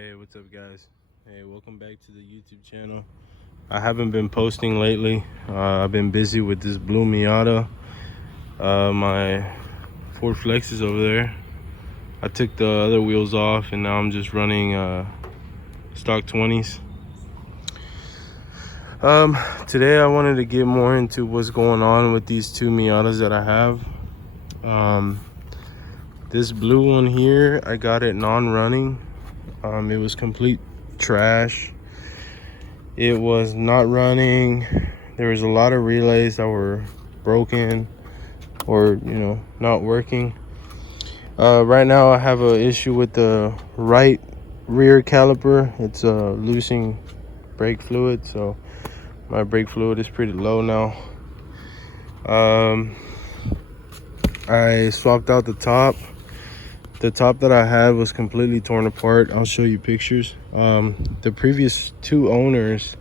Hey, what's up guys? Hey, welcome back to the YouTube channel. I haven't been posting lately. I've been busy with this blue Miata. My Ford Flex is over there. I took the other wheels off and now I'm just running stock 20s. Today I wanted to get more into what's going on with these two Miatas that I have. This blue one here, I got it non-running. It was complete trash. It was not running. There was a lot of relays that were broken or not working. Right now I have an issue with the right rear caliper. It's losing brake fluid, so my brake fluid is pretty low now. I swapped out the top. The top that I had was completely torn apart. I'll show you pictures. The previous two owners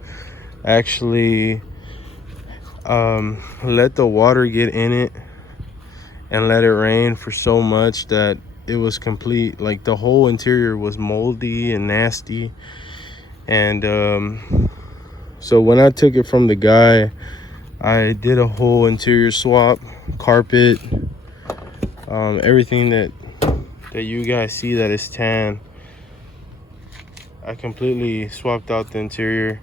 actually let the water get in it and let it rain for so much that it was complete, like the whole interior was moldy and nasty. And so when I took it from the guy, I did a whole interior swap, carpet, everything that you guys see that is tan. I completely swapped out the interior.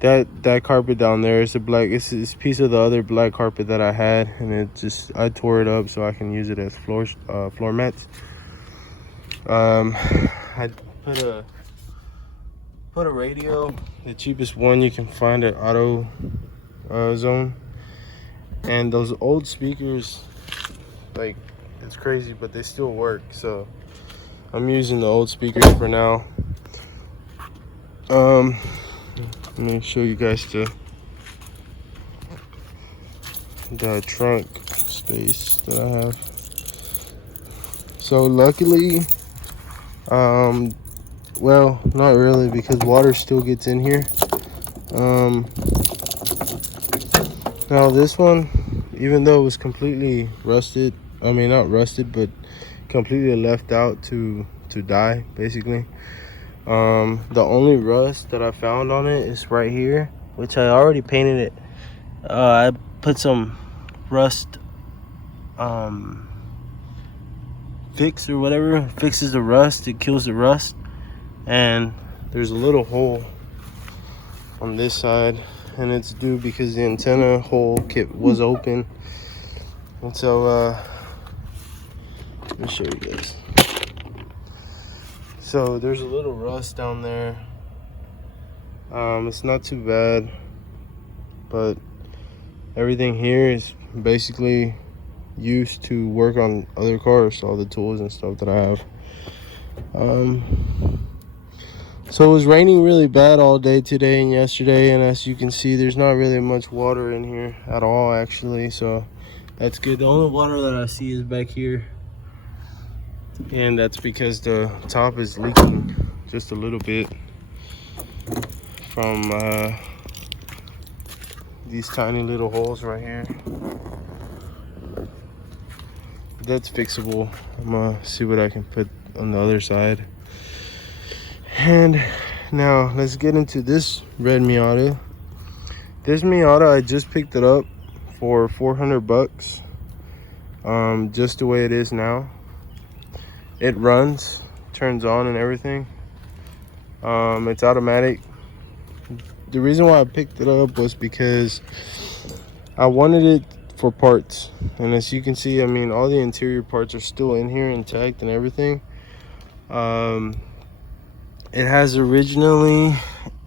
That carpet down there is a black, it's a piece of the other black carpet that I had, and I tore it up so I can use it as floor mats. I put a radio, the cheapest one you can find at Auto Zone, and those old speakers, like, it's crazy, but they still work, so I'm using the old speakers for now. Let me show you guys the trunk space that I have. So luckily, well, not really, because water still gets in here. Now this one, even though it was completely rusted, I mean not rusted, but completely left out to die basically. The only rust that I found on it is right here, which I already painted it. I put some rust fix or whatever, fixes the rust, it kills the rust. And there's a little hole on this side, and it's due because the antenna hole kit was open. And so let me show you guys. So there's a little rust down there. It's not too bad, but everything here is basically used to work on other cars, all the tools and stuff that I have. So it was raining really bad all day today and yesterday, and as you can see, there's not really much water in here at all actually, so that's good. The only water that I see is back here, and that's because the top is leaking just a little bit from these tiny little holes right here. That's fixable. I'm gonna see what I can put on the other side. And now let's get into this red Miata. This Miata, I just picked it up for 400 bucks, just the way it is now. It runs, turns on and everything. It's automatic. The reason why I picked it up was because I wanted it for parts, and as you can see, I mean, all the interior parts are still in here intact and everything. It has originally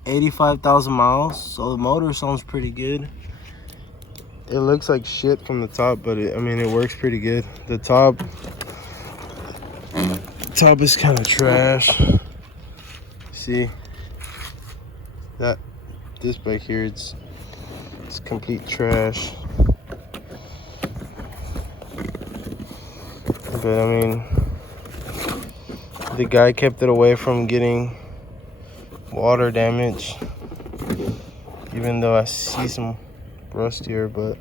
85,000 miles, so the motor sounds pretty good. It looks like shit from the top, but I mean, it works pretty good. The top is kind of trash. See that? This back here, it's complete trash. But I mean, the guy kept it away from getting water damage, even though I see some rust here, but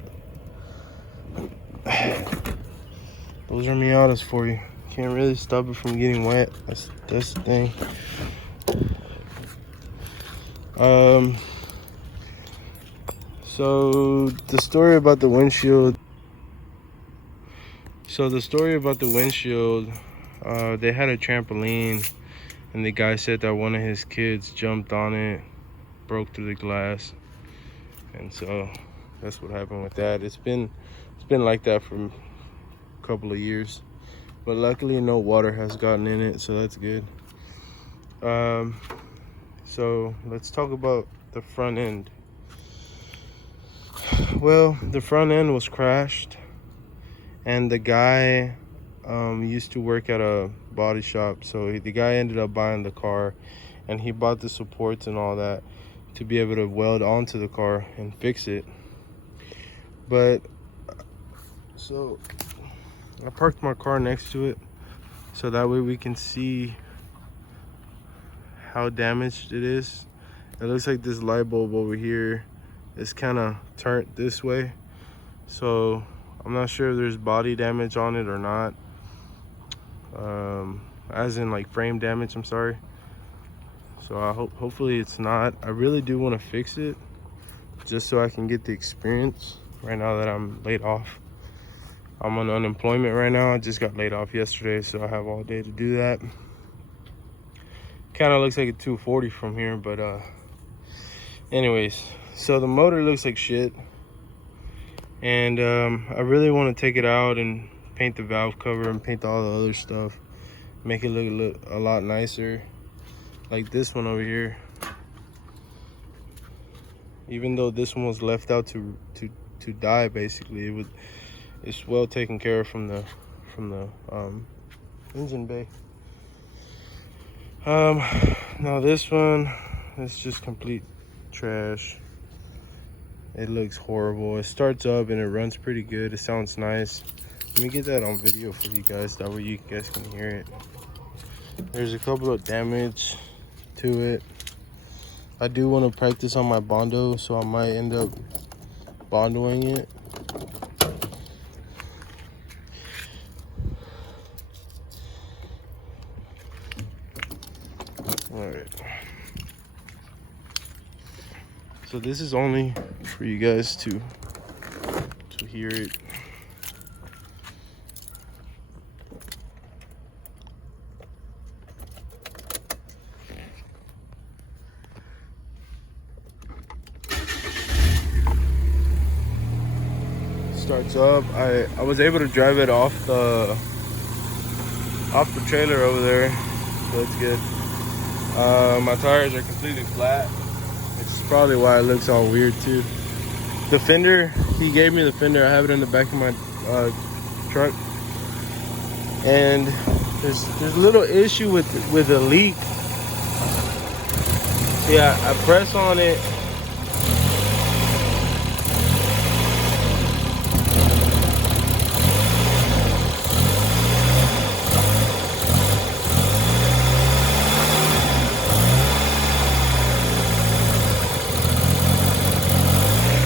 those are Miatas for you. Can't really stop it from getting wet. That's the thing. So the story about the windshield. They had a trampoline, and the guy said that one of his kids jumped on it, broke through the glass, and so that's what happened with that. It's been like that for a couple of years, but luckily no water has gotten in it, so that's good. So let's talk about the front end. Well, the front end was crashed, and the guy used to work at a body shop, so the guy ended up buying the car, and he bought the supports and all that to be able to weld onto the car and fix it. But so I parked my car next to it so that way we can see how damaged it is. It looks like this light bulb over here is kind of turned this way, so I'm not sure if there's body damage on it or not, as in like frame damage, I'm sorry. So I hopefully it's not. I really do want to fix it just so I can get the experience right now that I'm laid off. I'm on unemployment right now. I just got laid off yesterday, so I have all day to do that. Kind of looks like a 240 from here, but anyways, so the motor looks like shit, and I really want to take it out and paint the valve cover and paint all the other stuff, make it look a lot nicer, like this one over here. Even though this one was left out to die, basically, it's well taken care of from the engine bay. Now this one is just complete trash. It looks horrible. It starts up and it runs pretty good. It sounds nice. Let me get that on video for you guys, that way you guys can hear it. There's a couple of damage to it. I do want to practice on my Bondo, so I might end up Bondoing it. Alright. So this is only for you guys to hear it. Starts up. I was able to drive it off the trailer over there, so it's good. My tires are completely flat, which is probably why it looks all weird too. The fender, he gave me the fender. I have it in the back of my truck, and there's a little issue with the leak. Yeah, I press on it.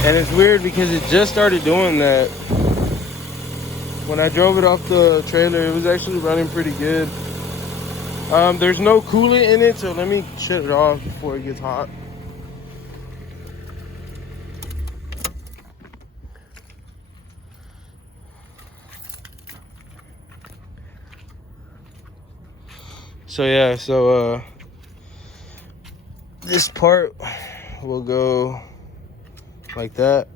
And it's weird because it just started doing that. When I drove it off the trailer, it was actually running pretty good. There's no coolant in it, so let me shut it off before it gets hot. So yeah, this part will go like that.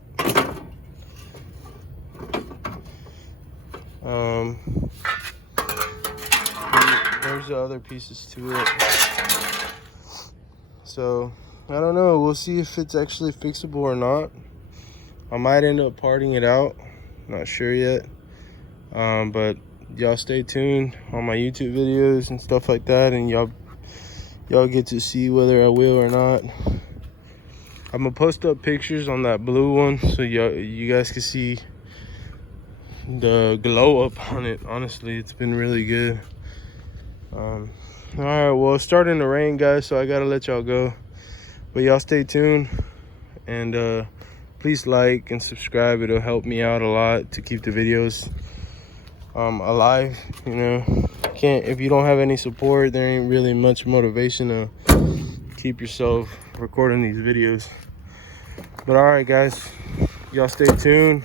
There's the other pieces to it. So I don't know, we'll see if it's actually fixable or not. I might end up parting it out, not sure yet. But y'all stay tuned on my YouTube videos and stuff like that, and y'all get to see whether I will or not. I'm gonna post up pictures on that blue one so you guys can see the glow up on it. Honestly, it's been really good. All right, well, it's starting to rain, guys, so I gotta let y'all go, but y'all stay tuned, and please like and subscribe. It'll help me out a lot to keep the videos alive. You know, if you don't have any support, there ain't really much motivation to keep yourself recording these videos. But all right, guys, y'all stay tuned.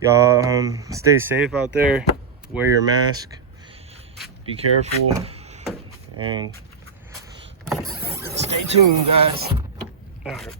Y'all stay safe out there. Wear your mask. Be careful. And stay tuned, guys. All right.